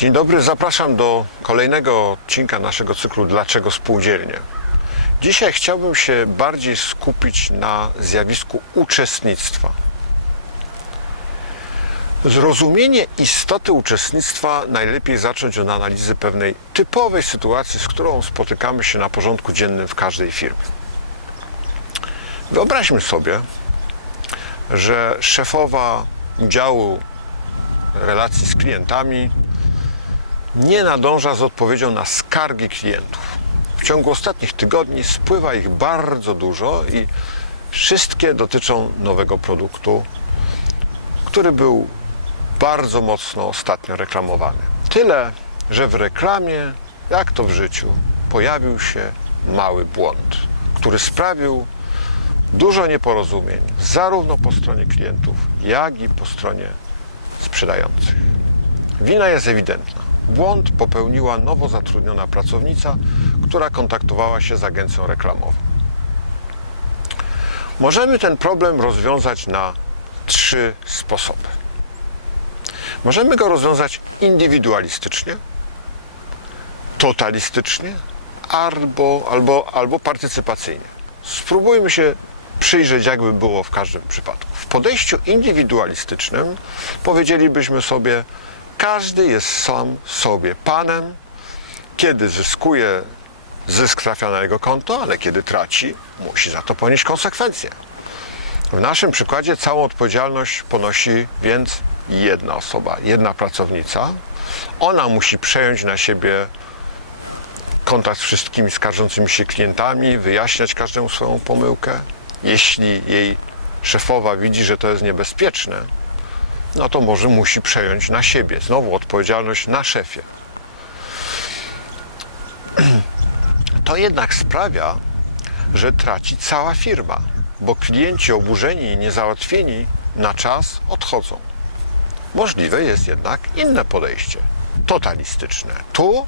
Dzień dobry, zapraszam do kolejnego odcinka naszego cyklu Dlaczego spółdzielnie? Dzisiaj chciałbym się bardziej skupić na zjawisku uczestnictwa. Zrozumienie istoty uczestnictwa najlepiej zacząć od analizy pewnej typowej sytuacji, z którą spotykamy się na porządku dziennym w każdej firmie. Wyobraźmy sobie, że szefowa działu relacji z klientami nie nadąża z odpowiedzią na skargi klientów. W ciągu ostatnich tygodni spływa ich bardzo dużo i wszystkie dotyczą nowego produktu, który był bardzo mocno ostatnio reklamowany. Tyle, że w reklamie, jak to w życiu, pojawił się mały błąd, który sprawił dużo nieporozumień, zarówno po stronie klientów, jak i po stronie sprzedających. Wina jest ewidentna. Błąd popełniła nowo zatrudniona pracownica, która kontaktowała się z agencją reklamową. Możemy ten problem rozwiązać na trzy sposoby. Możemy go rozwiązać indywidualistycznie, totalistycznie albo, albo, albo partycypacyjnie. Spróbujmy się przyjrzeć, jakby było w każdym przypadku. W podejściu indywidualistycznym powiedzielibyśmy sobie, każdy jest sam sobie panem, kiedy zyskuje, zysk trafia na jego konto, ale kiedy traci, musi za to ponieść konsekwencje. W naszym przykładzie całą odpowiedzialność ponosi więc jedna osoba, jedna pracownica. Ona musi przejąć na siebie kontakt z wszystkimi skarżącymi się klientami, wyjaśniać każdemu swoją pomyłkę. Jeśli jej szefowa widzi, że to jest niebezpieczne, no to może musi przejąć na siebie znowu odpowiedzialność na szefie. To jednak sprawia, że traci cała firma, bo klienci oburzeni i niezałatwieni na czas odchodzą. Możliwe jest jednak inne podejście, totalistyczne. Tu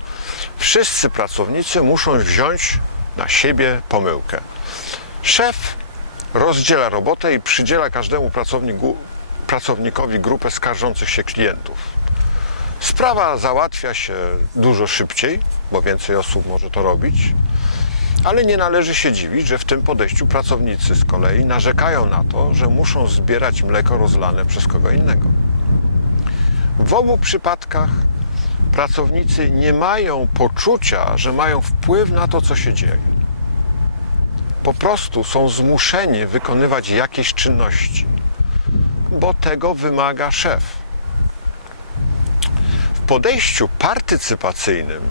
wszyscy pracownicy muszą wziąć na siebie pomyłkę. Szef rozdziela robotę i przydziela każdemu pracowniku, pracownikowi grupę skarżących się klientów. Sprawa załatwia się dużo szybciej, bo więcej osób może to robić, ale nie należy się dziwić, że w tym podejściu pracownicy z kolei narzekają na to, że muszą zbierać mleko rozlane przez kogo innego. W obu przypadkach pracownicy nie mają poczucia, że mają wpływ na to, co się dzieje. Po prostu są zmuszeni wykonywać jakieś czynności, bo tego wymaga szef. W podejściu partycypacyjnym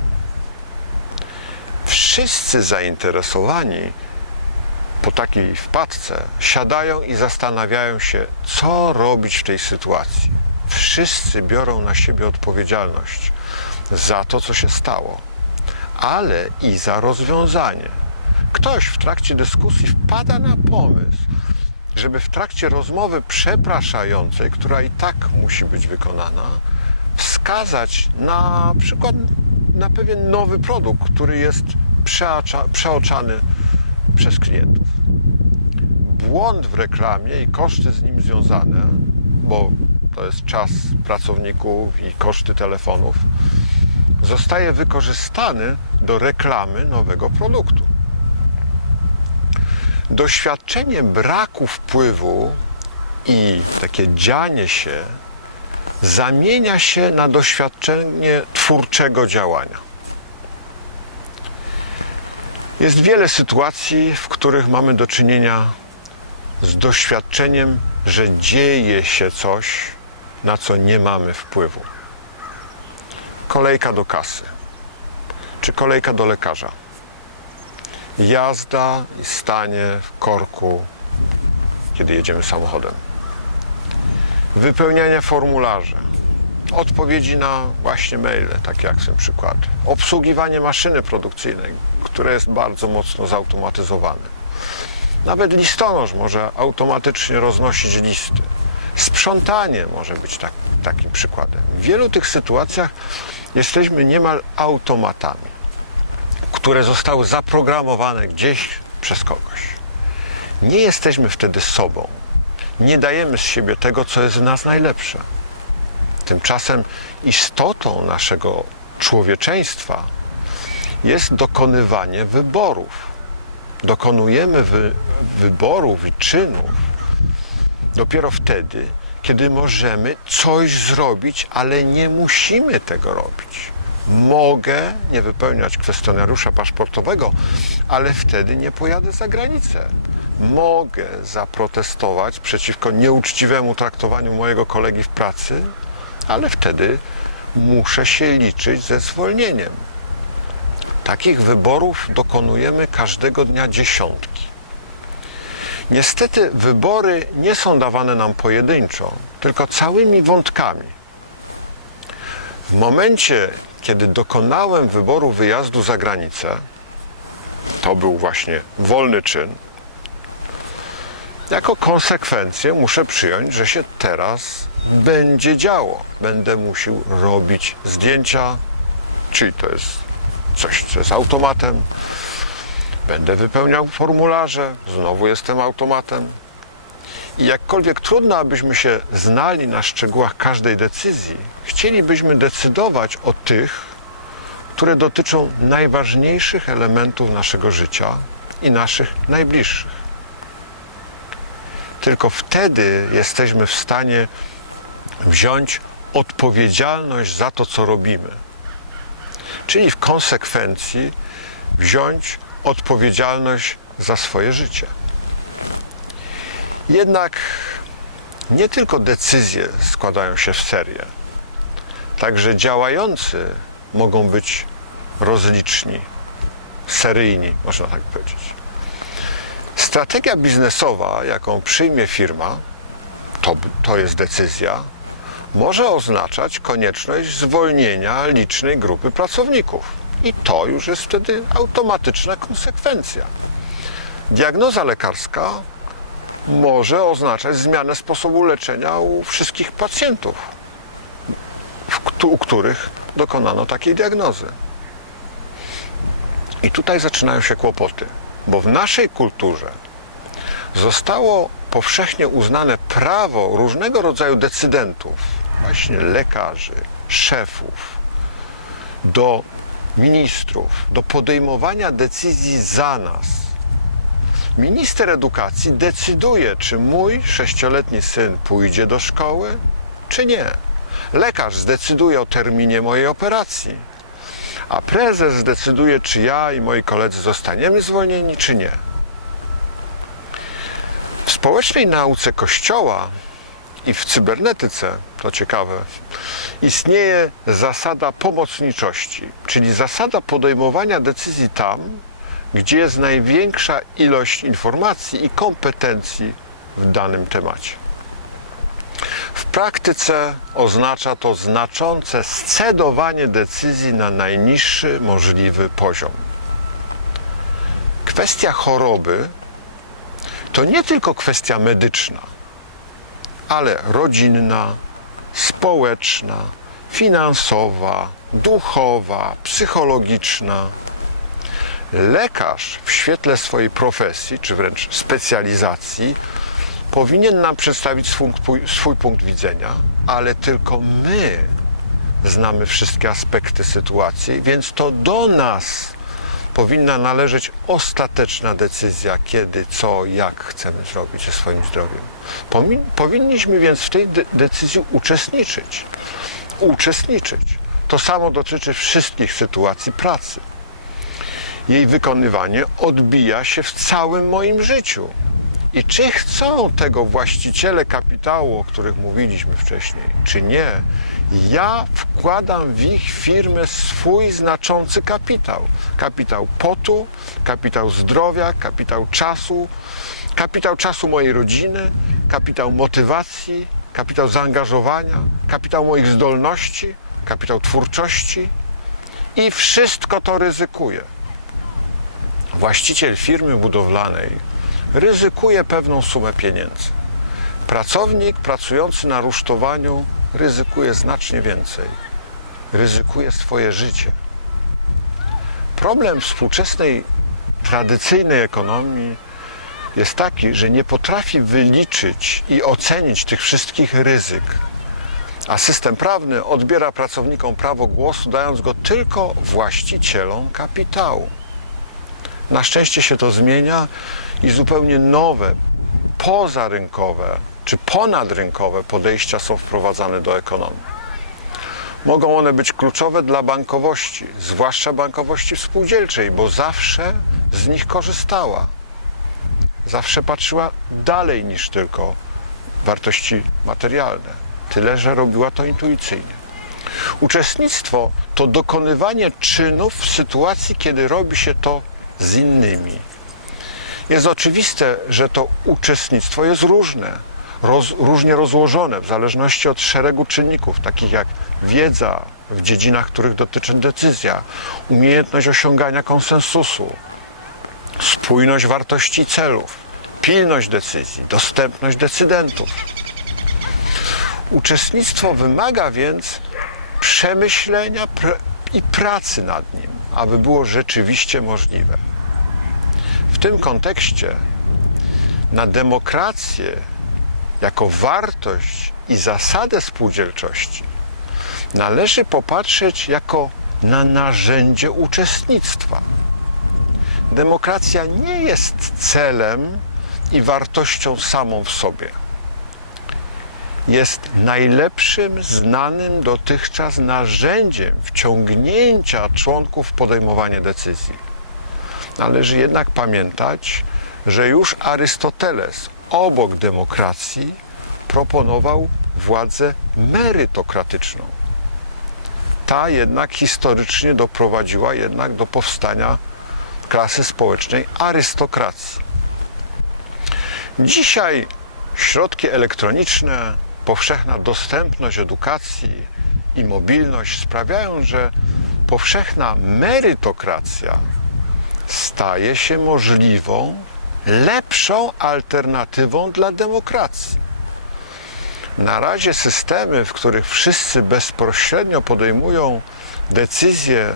wszyscy zainteresowani po takiej wpadce siadają i zastanawiają się, co robić w tej sytuacji. Wszyscy biorą na siebie odpowiedzialność za to, co się stało, ale i za rozwiązanie. Ktoś w trakcie dyskusji wpada na pomysł, żeby w trakcie rozmowy przepraszającej, która i tak musi być wykonana, wskazać na przykład na pewien nowy produkt, który jest przeoczany przez klientów. Błąd w reklamie i koszty z nim związane, bo to jest czas pracowników i koszty telefonów, zostaje wykorzystany do reklamy nowego produktu. Doświadczenie braku wpływu i takie dzianie się zamienia się na doświadczenie twórczego działania. Jest wiele sytuacji, w których mamy do czynienia z doświadczeniem, że dzieje się coś, na co nie mamy wpływu. Kolejka do kasy, czy kolejka do lekarza. Jazda i stanie w korku, kiedy jedziemy samochodem wypełniania formularzy, odpowiedzi na właśnie maile, tak jak w tym przykładzie, obsługiwanie maszyny produkcyjnej, które jest bardzo mocno zautomatyzowane. Nawet listonosz może automatycznie roznosić listy. Sprzątanie może być tak, takim przykładem. W wielu tych sytuacjach jesteśmy niemal automatami, które zostały zaprogramowane gdzieś przez kogoś. Nie jesteśmy wtedy sobą nie dajemy z siebie tego, co jest w nas najlepsze. Tymczasem istotą naszego człowieczeństwa jest dokonywanie wyborów. Dokonujemy wy, wyborów i czynów dopiero wtedy, kiedy możemy coś zrobić, ale nie musimy tego robić. Mogę nie wypełniać kwestionariusza paszportowego, ale wtedy nie pojadę za granicę. Mogę zaprotestować przeciwko nieuczciwemu traktowaniu mojego kolegi w pracy, ale wtedy muszę się liczyć ze zwolnieniem. Takich wyborów dokonujemy każdego dnia dziesiątki. Niestety wybory nie są dawane nam pojedynczo, tylko całymi wątkami. W momencie, kiedy dokonałem wyboru wyjazdu za granicę, to był właśnie wolny czyn, jako konsekwencję muszę przyjąć, że się teraz będzie działo. Będę musiał robić zdjęcia, czyli to jest coś, co jest automatem. Będę wypełniał formularze, znowu jestem automatem. I jakkolwiek trudno, abyśmy się znali na szczegółach każdej decyzji, chcielibyśmy decydować o tych, które dotyczą najważniejszych elementów naszego życia i naszych najbliższych. Tylko wtedy jesteśmy w stanie wziąć odpowiedzialność za to, co robimy. Czyli w konsekwencji wziąć odpowiedzialność za swoje życie. Jednak nie tylko decyzje składają się w serię. Także działający mogą być rozliczni, seryjni, można tak powiedzieć. Strategia biznesowa, jaką przyjmie firma, to, to jest decyzja, może oznaczać konieczność zwolnienia licznej grupy pracowników. I to już jest wtedy automatyczna konsekwencja. Diagnoza lekarska może oznaczać zmianę sposobu leczenia u wszystkich pacjentów, u których dokonano takiej diagnozy. I tutaj zaczynają się kłopoty, bo w naszej kulturze zostało powszechnie uznane prawo różnego rodzaju decydentów, właśnie lekarzy, szefów, do ministrów, do podejmowania decyzji za nas. Minister edukacji decyduje, czy mój sześcioletni syn pójdzie do szkoły, czy nie. Lekarz zdecyduje o terminie mojej operacji, a prezes zdecyduje, czy ja i moi koledzy zostaniemy zwolnieni, czy nie. W społecznej nauce Kościoła i w cybernetyce, to ciekawe, istnieje zasada pomocniczości, czyli zasada podejmowania decyzji tam, gdzie jest największa ilość informacji i kompetencji w danym temacie. W praktyce oznacza to znaczące scedowanie decyzji na najniższy możliwy poziom. Kwestia choroby to nie tylko kwestia medyczna, ale rodzinna, społeczna, finansowa, duchowa, psychologiczna. Lekarz w świetle swojej profesji, czy wręcz specjalizacji, powinien nam przedstawić swój, swój punkt widzenia, ale tylko my znamy wszystkie aspekty sytuacji, więc to do nas powinna należeć ostateczna decyzja, kiedy, co, jak chcemy zrobić ze swoim zdrowiem. Powinniśmy więc w tej de decyzji uczestniczyć. Uczestniczyć. To samo dotyczy wszystkich sytuacji pracy. Jej wykonywanie odbija się w całym moim życiu. I czy chcą tego właściciele kapitału, o których mówiliśmy wcześniej, czy nie, ja wkładam w ich firmę swój znaczący kapitał. Kapitał potu, kapitał zdrowia, kapitał czasu, kapitał czasu mojej rodziny, kapitał motywacji, kapitał zaangażowania, kapitał moich zdolności, kapitał twórczości i wszystko to ryzykuję. Właściciel firmy budowlanej ryzykuje pewną sumę pieniędzy. Pracownik pracujący na rusztowaniu ryzykuje znacznie więcej. Ryzykuje swoje życie. Problem współczesnej, tradycyjnej ekonomii jest taki, że nie potrafi wyliczyć i ocenić tych wszystkich ryzyk. A system prawny odbiera pracownikom prawo głosu, dając go tylko właścicielom kapitału. Na szczęście się to zmienia i zupełnie nowe, pozarynkowe czy ponadrynkowe podejścia są wprowadzane do ekonomii. Mogą one być kluczowe dla bankowości, zwłaszcza bankowości spółdzielczej, bo zawsze z nich korzystała. Zawsze patrzyła dalej niż tylko wartości materialne. Tyle, że robiła to intuicyjnie. Uczestnictwo to dokonywanie czynów w sytuacji, kiedy robi się to z innymi. Jest oczywiste, że to uczestnictwo jest różne, roz, różnie rozłożone w zależności od szeregu czynników, takich jak wiedza w dziedzinach, których dotyczy decyzja, umiejętność osiągania konsensusu, spójność wartości i celów, pilność decyzji, dostępność decydentów. Uczestnictwo wymaga więc przemyślenia pr- i pracy nad nim, aby było rzeczywiście możliwe. Tym kontekście na demokrację jako wartość i zasadę spółdzielczości należy popatrzeć jako na narzędzie uczestnictwa. Demokracja nie jest celem i wartością samą w sobie. Jest najlepszym znanym dotychczas narzędziem wciągnięcia członków w podejmowanie decyzji. Należy jednak pamiętać, że już Arystoteles obok demokracji proponował władzę merytokratyczną. Ta jednak historycznie doprowadziła jednak do powstania klasy społecznej arystokracji. Dzisiaj środki elektroniczne, powszechna dostępność edukacji i mobilność sprawiają, że powszechna merytokracja staje się możliwą, lepszą alternatywą dla demokracji. Na razie systemy, w których wszyscy bezpośrednio podejmują decyzje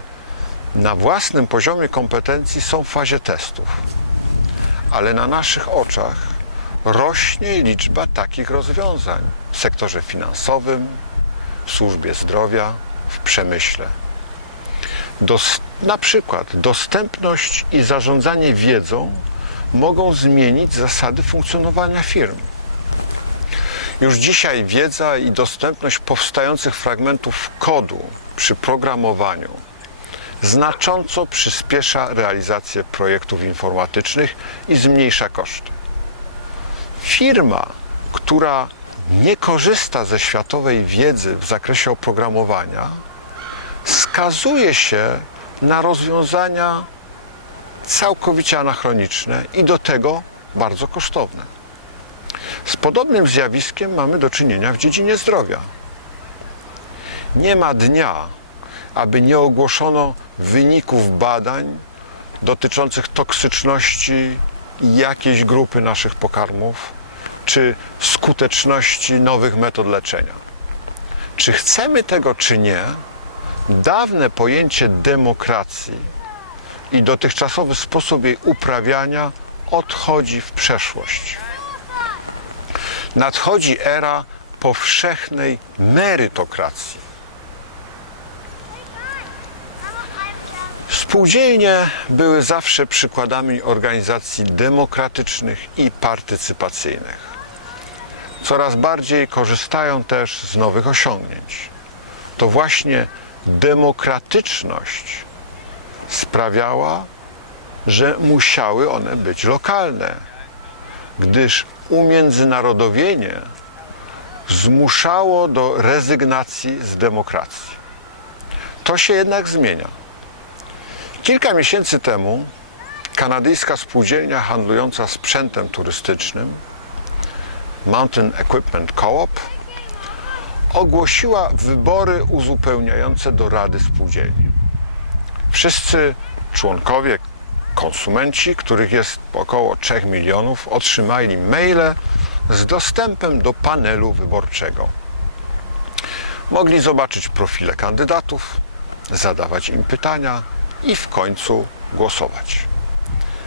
na własnym poziomie kompetencji, są w fazie testów. Ale na naszych oczach rośnie liczba takich rozwiązań w sektorze finansowym, w służbie zdrowia, w przemyśle. Na przykład dostępność i zarządzanie wiedzą mogą zmienić zasady funkcjonowania firm. Już dzisiaj wiedza i dostępność powstających fragmentów kodu przy programowaniu znacząco przyspiesza realizację projektów informatycznych i zmniejsza koszty. Firma, która nie korzysta ze światowej wiedzy w zakresie oprogramowania, skazuje się na rozwiązania całkowicie anachroniczne i do tego bardzo kosztowne. Z podobnym zjawiskiem mamy do czynienia w dziedzinie zdrowia. Nie ma dnia, aby nie ogłoszono wyników badań dotyczących toksyczności jakiejś grupy naszych pokarmów czy skuteczności nowych metod leczenia. Czy chcemy tego, czy nie, dawne pojęcie demokracji i dotychczasowy sposób jej uprawiania odchodzi w przeszłość. Nadchodzi era powszechnej merytokracji. Spółdzielnie były zawsze przykładami organizacji demokratycznych i partycypacyjnych. Coraz bardziej korzystają też z nowych osiągnięć. To właśnie demokratyczność sprawiała, że musiały one być lokalne, gdyż umiędzynarodowienie zmuszało do rezygnacji z demokracji. To się jednak zmienia. Kilka miesięcy temu kanadyjska spółdzielnia handlująca sprzętem turystycznym Mountain Equipment Co-op ogłosiła wybory uzupełniające do Rady Spółdzielni. Wszyscy członkowie, konsumenci, których jest około 3 milionów, otrzymali maile z dostępem do panelu wyborczego. Mogli zobaczyć profile kandydatów, zadawać im pytania i w końcu głosować.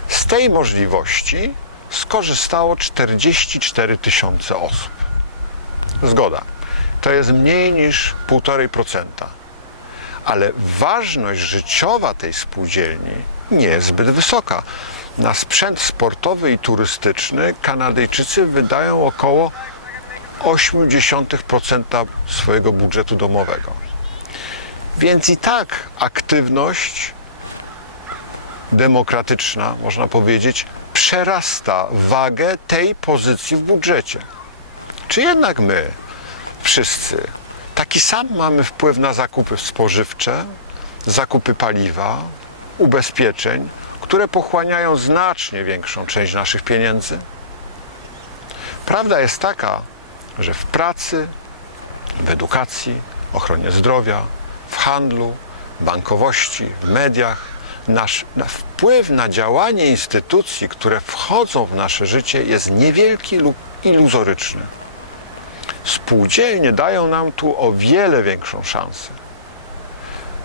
Z tej możliwości skorzystało 44 tysiące osób. Zgoda. To jest mniej niż 1,5%. Ale ważność życiowa tej spółdzielni nie jest zbyt wysoka. Na sprzęt sportowy i turystyczny Kanadyjczycy wydają około 0,8% swojego budżetu domowego. Więc i tak aktywność demokratyczna, można powiedzieć, przerasta wagę tej pozycji w budżecie. Czy jednak my, wszyscy, taki sam mamy wpływ na zakupy spożywcze, zakupy paliwa, ubezpieczeń, które pochłaniają znacznie większą część naszych pieniędzy? Prawda jest taka, że w pracy, w edukacji, ochronie zdrowia, w handlu, bankowości, w mediach, nasz na wpływ na działanie instytucji, które wchodzą w nasze życie, jest niewielki lub iluzoryczny. Spółdzielnie dają nam tu o wiele większą szansę,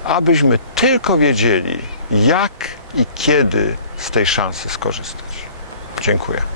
abyśmy tylko wiedzieli, jak i kiedy z tej szansy skorzystać. Dziękuję.